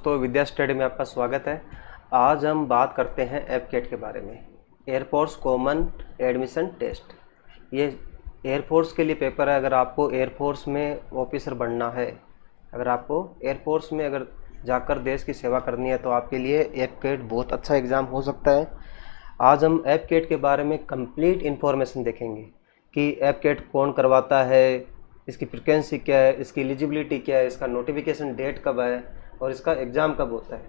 दोस्तों, विद्या स्टडी में आपका स्वागत है। आज हम बात करते हैं एफकेट के बारे में, एयरफोर्स कॉमन एडमिशन टेस्ट। ये एयरफोर्स के लिए पेपर है। अगर आपको एयरफोर्स में ऑफिसर बनना है, अगर आपको एयरफोर्स में अगर जाकर देश की सेवा करनी है तो आपके लिए एफकेट बहुत अच्छा एग्ज़ाम हो सकता है। आज हम एफकेट के बारे में कंप्लीट इन्फॉर्मेशन देखेंगे कि एफकेट कौन करवाता है, इसकी फ्रिक्वेंसी क्या है, इसकी एलिजिबिलिटी क्या है, इसका नोटिफिकेशन डेट कब है और इसका एग्ज़ाम कब होता है,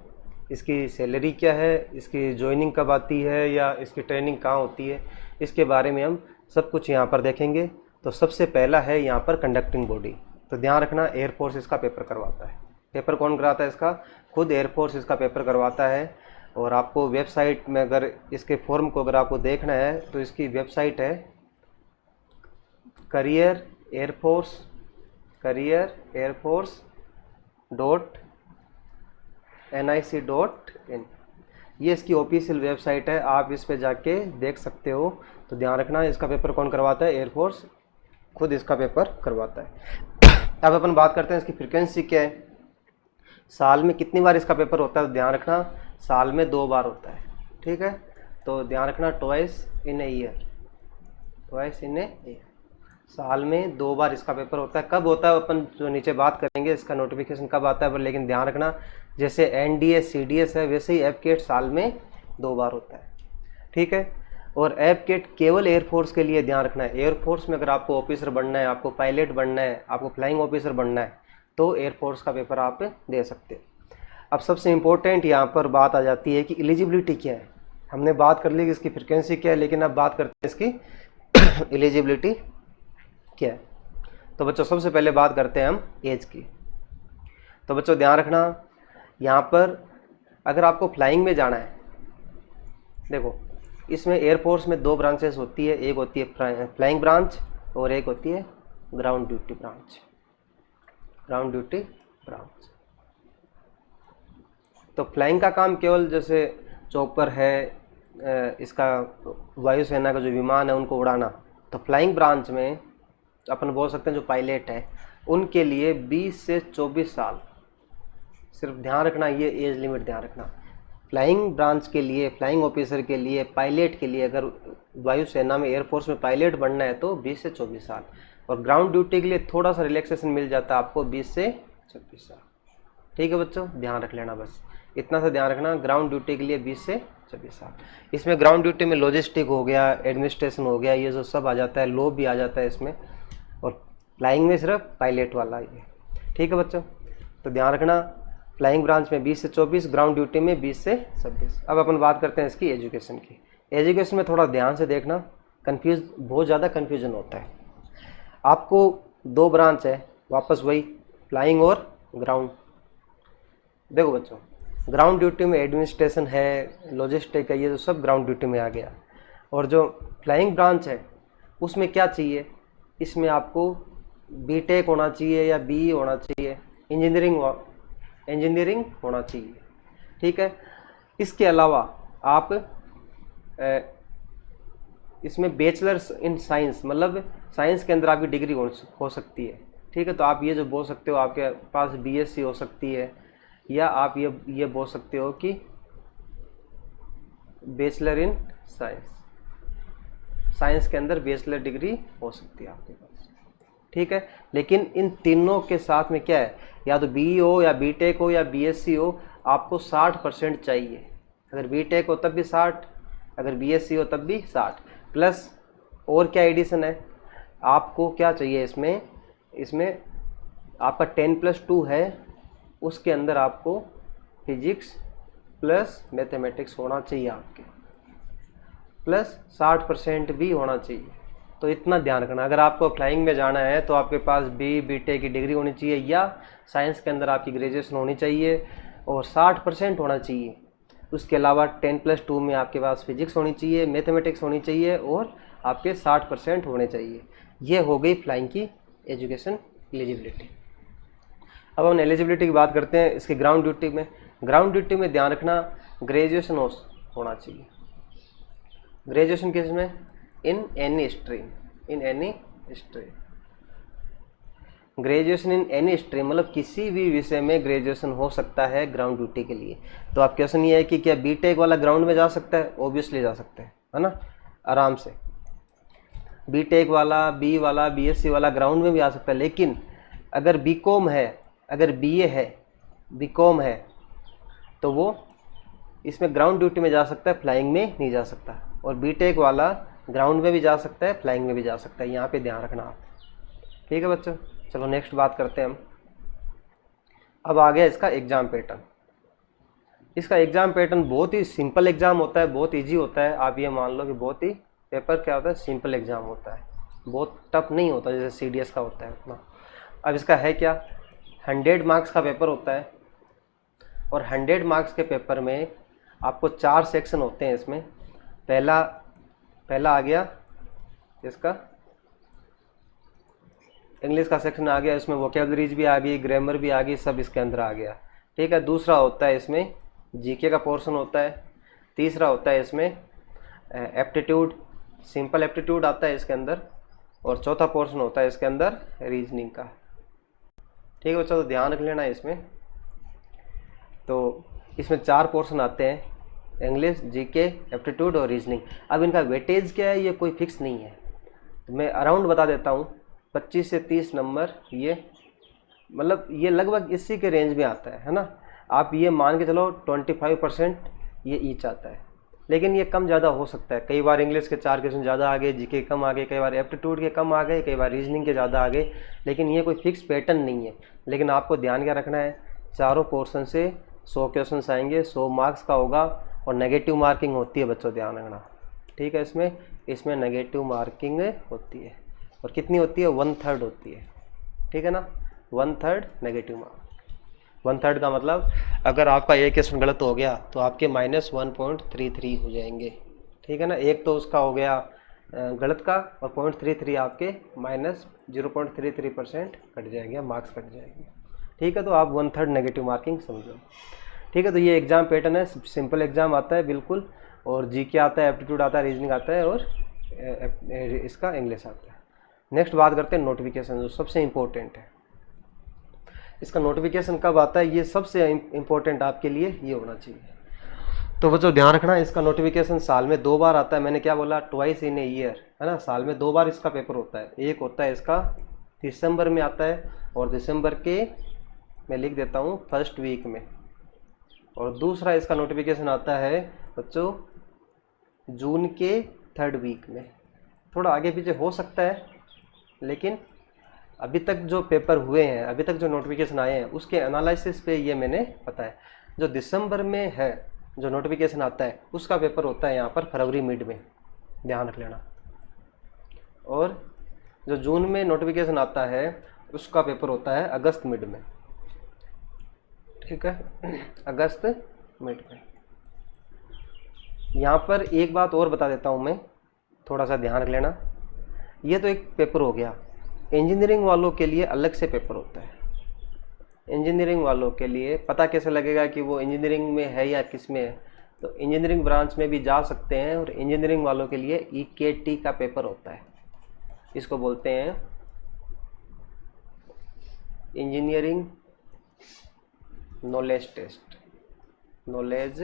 इसकी सैलरी क्या है, इसकी ज्वाइनिंग कब आती है या इसकी ट्रेनिंग कहाँ होती है, इसके बारे में हम सब कुछ यहाँ पर देखेंगे। तो सबसे पहला है यहाँ पर कंडक्टिंग बॉडी। तो ध्यान रखना, एयरफोर्स इसका पेपर करवाता है। पेपर कौन कराता है इसका? खुद एयरफोर्स इसका पेपर करवाता है। और आपको वेबसाइट में अगर इसके फॉर्म को अगर आपको देखना है तो इसकी वेबसाइट है करियर एयरफोर्स .nic.in। ये इसकी ऑफिशियल वेबसाइट है, आप इस पे जाके देख सकते हो। तो ध्यान रखना, इसका पेपर कौन करवाता है? एयरफोर्स खुद इसका पेपर करवाता है। अब अपन बात करते हैं इसकी फ्रिक्वेंसी क्या है, साल में कितनी बार इसका पेपर होता है। तो ध्यान रखना, साल में 2 बार होता है। ठीक है, तो ध्यान रखना, ट्वाइस इन ए ईयर, साल में 2 बार इसका पेपर होता है। कब होता है अपन जो नीचे बात करेंगे, इसका नोटिफिकेशन कब आता है। पर लेकिन ध्यान रखना, जैसे एनडीए सीडीएस है वैसे ही एफकेट साल में 2 बार होता है। ठीक है, और एफकेट केवल एयरफोर्स के लिए ध्यान रखना है। एयरफोर्स में अगर आपको ऑफिसर बनना है, आपको पायलट बनना है, आपको फ्लाइंग ऑफिसर बनना है तो एयरफोर्स का पेपर आप दे सकते हो। अब सबसे इम्पोर्टेंट यहाँ पर बात आ जाती है कि एलिजिबिलिटी क्या है। हमने बात कर ली कि इसकी फ्रिक्वेंसी क्या है, लेकिन अब बात करते हैं इसकी एलिजिबिलिटी क्या है। तो बच्चों सबसे पहले बात करते हैं हम एज की। तो बच्चों ध्यान रखना, यहाँ पर अगर आपको फ्लाइंग में जाना है, देखो इसमें एयरफोर्स में 2 ब्रांचेस होती है, एक होती है फ्लाइंग ब्रांच और एक होती है ग्राउंड ड्यूटी ब्रांच। तो फ्लाइंग का काम केवल जैसे चॉपर है, इसका वायुसेना का जो विमान है उनको उड़ाना। तो फ्लाइंग ब्रांच में अपन बोल सकते हैं जो पायलट है उनके लिए 20 से 24 साल। सिर्फ ध्यान रखना, ये एज लिमिट ध्यान रखना। फ्लाइंग ब्रांच के लिए, फ्लाइंग ऑफिसर के लिए, पायलट के लिए, अगर वायुसेना में एयरफोर्स में पायलट बनना है तो 20 से 24 साल। और ग्राउंड ड्यूटी के लिए थोड़ा सा रिलैक्सेशन मिल जाता है आपको, 20 से 26 साल। ठीक है बच्चों, ध्यान रख लेना, बस इतना सा ध्यान रखना। ग्राउंड ड्यूटी के लिए 20 से 26 साल। इसमें ग्राउंड ड्यूटी में लॉजिस्टिक हो गया, एडमिनिस्ट्रेशन हो गया, ये जो सब आ जाता है, लॉ भी आ जाता है इसमें। और फ्लाइंग में सिर्फ पायलट वाला ये। ठीक है बच्चों, तो ध्यान रखना, फ्लाइंग ब्रांच में 20 से 24, ग्राउंड ड्यूटी में 20 से 26। अब अपन बात करते हैं इसकी एजुकेशन की। एजुकेशन में थोड़ा ध्यान से देखना, बहुत ज़्यादा कन्फ्यूजन होता है। आपको 2 ब्रांच है, वापस वही फ्लाइंग और ग्राउंड। देखो बच्चों, ग्राउंड ड्यूटी में एडमिनिस्ट्रेशन है, लॉजिस्टिक है, ये तो सब ग्राउंड ड्यूटी में आ गया। और जो फ्लाइंग ब्रांच है उसमें क्या चाहिए, इसमें आपको बीटेक होना चाहिए या बीई होना चाहिए, इंजीनियरिंग होना चाहिए। ठीक है, इसके अलावा आप इसमें बैचलर्स इन साइंस, मतलब साइंस के अंदर आपकी डिग्री हो सकती है। ठीक है, तो आप ये जो बोल सकते हो, आपके पास बीएससी हो सकती है, या आप ये बोल सकते हो कि बैचलर इन साइंस के अंदर बैचलर डिग्री हो सकती है आपके पास। ठीक है, लेकिन इन तीनों के साथ में क्या है, या तो बीई हो या बीटेक हो या बीएससी हो, आपको 60% चाहिए। अगर बीटेक हो तब भी 60, अगर बीएससी हो तब भी 60 प्लस। और क्या एडिशन है, आपको क्या चाहिए इसमें आपका 10+2 है, उसके अंदर आपको फिजिक्स प्लस मैथमेटिक्स होना चाहिए आपके, प्लस 60% भी होना चाहिए। तो इतना ध्यान रखना, अगर आपको फ्लाइंग में जाना है तो आपके पास बीटेक की डिग्री होनी चाहिए या साइंस के अंदर आपकी ग्रेजुएशन होनी चाहिए और 60% होना चाहिए। उसके अलावा 10+2 में आपके पास फिजिक्स होनी चाहिए, मैथमेटिक्स होनी चाहिए और आपके 60% होने चाहिए। ये हो गई फ्लाइंग की एजुकेशन एलिजिबिलिटी। अब हम एलिजिबिलिटी की बात करते हैं इसकी ग्राउंड ड्यूटी में ध्यान रखना, ग्रेजुएशन होना चाहिए। ग्रेजुएशन किस में? In any stream. Graduation in any stream, मतलब किसी भी विषय में ग्रेजुएशन हो सकता है ग्राउंड ड्यूटी के लिए। तो आप क्वेश्चन ये है कि क्या बीटेक वाला ग्राउंड में जा सकता है? ऑब्वियसली जा सकता है ना, आराम से। बीटेक वाला, बी वाला, बीएससी वाला ग्राउंड में भी आ सकता है। लेकिन अगर बीकॉम है, अगर बीए है, बीकॉम है, तो वो इसमें ग्राउंड ड्यूटी में जा सकता है, फ्लाइंग में नहीं जा सकता। और बीटेक वाला ग्राउंड में भी जा सकता है, फ्लाइंग में भी जा सकता है, यहाँ पे ध्यान रखना आप। ठीक है बच्चों, चलो नेक्स्ट बात करते हैं हम। अब आ गया इसका एग्ज़ाम पैटर्न। इसका एग्ज़ाम पैटर्न बहुत ही सिंपल एग्ज़ाम होता है, बहुत इजी होता है। आप ये मान लो कि बहुत ही पेपर क्या होता है, सिंपल एग्ज़ाम होता है, बहुत टफ नहीं होता जैसे सीडीएस का होता है उतना। अब इसका है क्या, 100 मार्क्स का पेपर होता है, और 100 मार्क्स के पेपर में आपको 4 सेक्शन होते हैं इसमें। पहला आ गया इसका इंग्लिश का सेक्शन आ गया, इसमें वोकैबुलरीज भी आ गई, ग्रामर भी आ गई, सब इसके अंदर आ गया। ठीक है, दूसरा होता है इसमें जीके का पोर्शन होता है। तीसरा होता है इसमें एप्टीट्यूड, सिंपल एप्टीट्यूड आता है इसके अंदर। और चौथा पोर्शन होता है इसके अंदर रीजनिंग का। ठीक है बच्चों, तो ध्यान रख लेना इसमें। तो इसमें 4 पोर्शन आते हैं, इंग्लिश, जीके, एप्टीट्यूड और रीजनिंग। अब इनका वेटेज क्या है, ये कोई फिक्स नहीं है, तो मैं अराउंड बता देता हूँ। 25 से 30 नंबर, ये मतलब ये लगभग इसी के रेंज में आता है ना। आप ये मान के चलो 25% ये ईच आता है। लेकिन ये कम ज़्यादा हो सकता है, कई बार इंग्लिश के 4 क्वेश्चन ज़्यादा आ गए, जीके कम आ गए, कई बार एप्टीट्यूड के कम आ गए, कई बार रीजनिंग के ज़्यादा आ गए। लेकिन ये कोई फिक्स पैटर्न नहीं है। लेकिन आपको ध्यान क्या रखना है, चारों पोर्शन से 100 क्वेश्चन आएंगे, 100 मार्क्स का होगा, और नेगेटिव मार्किंग होती है बच्चों, ध्यान रखना। ठीक है, इसमें नेगेटिव मार्किंग होती है, और कितनी होती है, 1/3 होती है। ठीक है ना, 1/3 नेगेटिव मार्क। 1/3 का मतलब अगर आपका एक क्वेश्चन गलत हो गया तो आपके -1.33 हो जाएंगे। ठीक है ना, एक तो उसका हो गया गलत का, और 0.33 आपके -0.33% कट जाएंगे, मार्क्स कट जाएंगे। ठीक है, तो आप 1/3 नेगेटिव मार्किंग समझो। ठीक है, तो ये एग्ज़ाम पैटर्न है, सिंपल एग्ज़ाम आता है बिल्कुल, और जीके आता है, एप्टीट्यूड आता है, रीजनिंग आता है, और इसका इंग्लिश आता है। नेक्स्ट बात करते हैं नोटिफिकेशन, जो सबसे इम्पोर्टेंट है। इसका नोटिफिकेशन कब आता है, ये सबसे इम्पोर्टेंट आपके लिए ये होना चाहिए। तो बच्चों ध्यान रखना, इसका नोटिफिकेशन साल में 2 बार आता है। मैंने क्या बोला, ट्वाइस इन ए ईयर, है ना। साल में 2 बार इसका पेपर होता है। एक होता है इसका दिसंबर में आता है, और दिसंबर के मैं लिख देता हूँ 1st वीक में। और दूसरा इसका नोटिफिकेशन आता है बच्चों जून के 3rd वीक में। थोड़ा आगे पीछे हो सकता है, लेकिन अभी तक जो पेपर हुए हैं, अभी तक जो नोटिफिकेशन आए हैं, उसके एनालिसिस पे ये मैंने पता है। जो दिसंबर में है जो नोटिफिकेशन आता है, उसका पेपर होता है यहाँ पर फरवरी मिड में, ध्यान रख लेना। और जो जून में नोटिफिकेशन आता है, उसका पेपर होता है अगस्त मिड में। ठीक है, अगस्त मिड में। यहाँ पर एक बात और बता देता हूँ मैं, थोड़ा सा ध्यान रख लेना। ये तो एक पेपर हो गया। इंजीनियरिंग वालों के लिए अलग से पेपर होता है। इंजीनियरिंग वालों के लिए पता कैसे लगेगा कि वो इंजीनियरिंग में है या किस में है, तो इंजीनियरिंग ब्रांच में भी जा सकते हैं। और इंजीनियरिंग वालों के लिए ईकेटी का पेपर होता है, इसको बोलते हैं engineering knowledge test, knowledge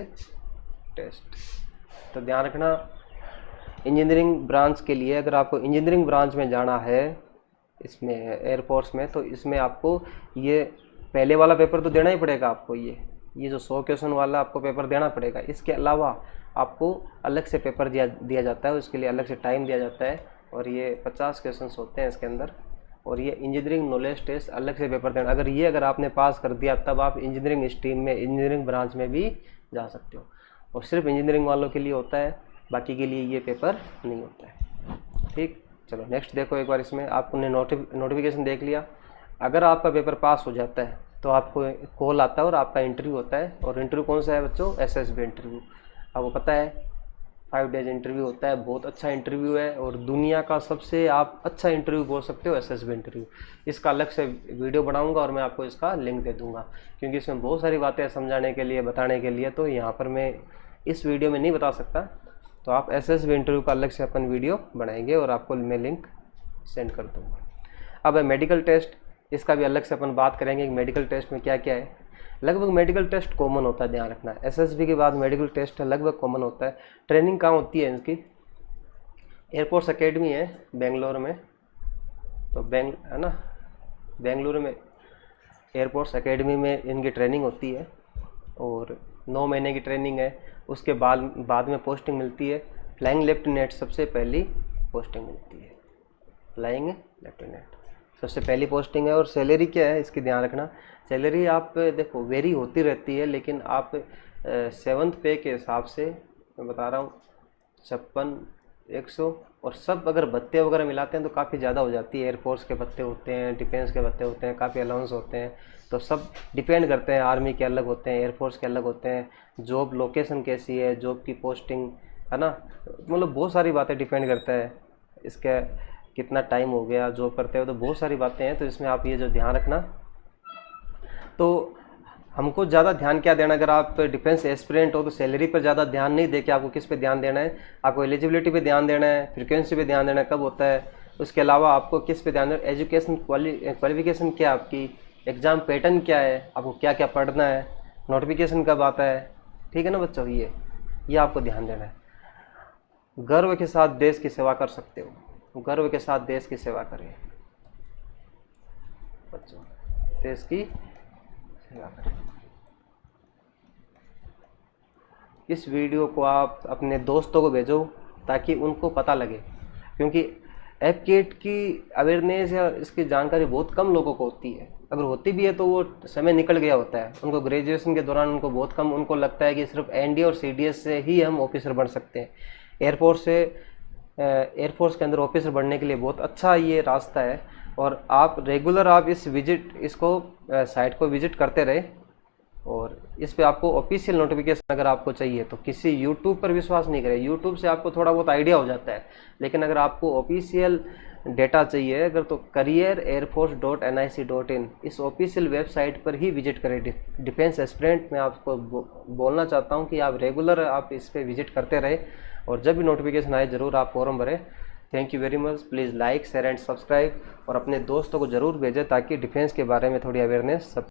test. तो ध्यान रखना, इंजीनियरिंग ब्रांच के लिए अगर आपको इंजीनियरिंग ब्रांच में जाना है, इसमें एयरफोर्स में, तो इसमें आपको ये पहले वाला पेपर तो देना ही पड़ेगा आपको। ये जो 100 क्वेश्चन वाला आपको पेपर देना पड़ेगा। इसके अलावा आपको अलग से पेपर दिया जाता है, उसके लिए अलग से टाइम दिया जाता है, और ये 50 क्वेश्चन होते हैं इसके अंदर। और ये इंजीनियरिंग नॉलेज टेस्ट अलग से पेपर देना। अगर आपने पास कर दिया, तब आप इंजीनियरिंग स्ट्रीम में, इंजीनियरिंग ब्रांच में भी जा सकते हो। और सिर्फ इंजीनियरिंग वालों के लिए होता है, बाकी के लिए ये पेपर नहीं होता है। ठीक, चलो नेक्स्ट देखो एक बार। इसमें आपने नोटिफिकेशन देख लिया। अगर आपका पेपर पास हो जाता है तो आपको कॉल आता है और आपका इंटरव्यू होता है। और इंटरव्यू कौन सा है बच्चों, एसएसबी इंटरव्यू। आपको पता है 5 डेज इंटरव्यू होता है, बहुत अच्छा इंटरव्यू है, और दुनिया का सबसे आप अच्छा इंटरव्यू बोल सकते हो एसएसबी इंटरव्यू। इसका अलग से वीडियो बनाऊंगा, और मैं आपको इसका लिंक दे दूंगा, क्योंकि इसमें बहुत सारी बातें समझाने के लिए, बताने के लिए, तो यहाँ पर मैं इस वीडियो में नहीं बता सकता। तो आप एसएसबी इंटरव्यू का अलग से अपन वीडियो बनाएंगे, और आपको मैं लिंक सेंड कर दूँगा। अब है मेडिकल टेस्ट। इसका भी अलग से अपन बात करेंगे कि मेडिकल टेस्ट में क्या क्या है। लगभग मेडिकल टेस्ट कॉमन होता है, ध्यान रखना। एसएसबी के बाद मेडिकल टेस्ट लगभग कॉमन होता है। ट्रेनिंग कहाँ होती है इनकी? एयरफोर्स एकेडमी है बेंगलोर में, तो है ना, बेंगलुरु में एयरफोर्स एकेडमी में इनकी ट्रेनिंग होती है और 9 महीने की ट्रेनिंग है। उसके बाद में पोस्टिंग मिलती है। फ्लाइंग लेफ्टिनेंट सबसे पहली पोस्टिंग मिलती है, फ्लाइंग लेफ्टिनेंट सबसे पहली पोस्टिंग है। और सैलरी क्या है इसकी ध्यान रखना। सैलरी आप देखो वेरी होती रहती है, लेकिन आप 7th पे के हिसाब से मैं बता रहा हूँ 56-100, और सब अगर भत्ते वगैरह मिलाते हैं तो काफ़ी ज़्यादा हो जाती है। एयरफोर्स के भत्ते होते हैं, डिफेंस के भत्ते होते हैं, काफ़ी अलाउंस होते हैं, तो सब डिपेंड करते हैं। आर्मी के अलग होते हैं, एयरफोर्स के अलग होते हैं, जॉब लोकेशन कैसी है, जॉब की पोस्टिंग है ना, मतलब बहुत सारी बातें डिपेंड करता है। इसका कितना टाइम हो गया जॉब करते हुए, तो बहुत सारी बातें हैं, तो इसमें आप ये जो ध्यान रखना। तो हमको ज़्यादा ध्यान क्या देना, अगर आप डिफेंस एस्पिरेंट हो तो सैलरी पर ज़्यादा ध्यान नहीं दे के आपको किस पे ध्यान देना है, आपको एलिजिबिलिटी पे ध्यान देना है, फ्रीक्वेंसी पे ध्यान देना है कब होता है। उसके अलावा आपको किस पे ध्यान देना है, एजुकेशन क्वालिफिकेशन क्या है आपकी, एग्ज़ाम पैटर्न क्या है, आपको क्या क्या पढ़ना है, नोटिफिकेशन कब आता है, ठीक है ना बच्चों। ये आपको ध्यान देना है। गर्व के साथ देश की सेवा कर सकते हो, गर्व के साथ देश की सेवा करें बच्चों, देश की सेवा करें। इस वीडियो को आप अपने दोस्तों को भेजो ताकि उनको पता लगे, क्योंकि एफकेट की अवेयरनेस या इसकी जानकारी बहुत कम लोगों को होती है। अगर होती भी है तो वो समय निकल गया होता है। उनको ग्रेजुएशन के दौरान उनको बहुत कम, उनको लगता है कि सिर्फ एनडीए और सीडीएस से ही हम ऑफिसर बन सकते हैं। एयरफोर्स के अंदर ऑफिसर बनने के लिए बहुत अच्छा ये रास्ता है। और आप रेगुलर आप इसको साइट को विजिट करते रहे, और इस पे आपको ऑफिशियल नोटिफिकेशन अगर आपको चाहिए तो किसी यूट्यूब पर विश्वास नहीं करें। यूट्यूब से आपको थोड़ा बहुत आइडिया हो जाता है, लेकिन अगर आपको ऑफिशियल डेटा चाहिए अगर, तो careerairforce.nic.in इस ऑफिशियल वेबसाइट पर ही विजिट करें। डिफेंस एस्पिरेंट मैं आपको बोलना चाहता हूं कि आप रेगुलर आप इस पे विजिट करते रहे, और जब भी नोटिफिकेशन आए ज़रूर आप फॉर्म भरें। Thank you very much. Please like share and subscribe, और अपने दोस्तों को ज़रूर भेजें ताकि डिफेंस के बारे में थोड़ी अवेयरनेस सब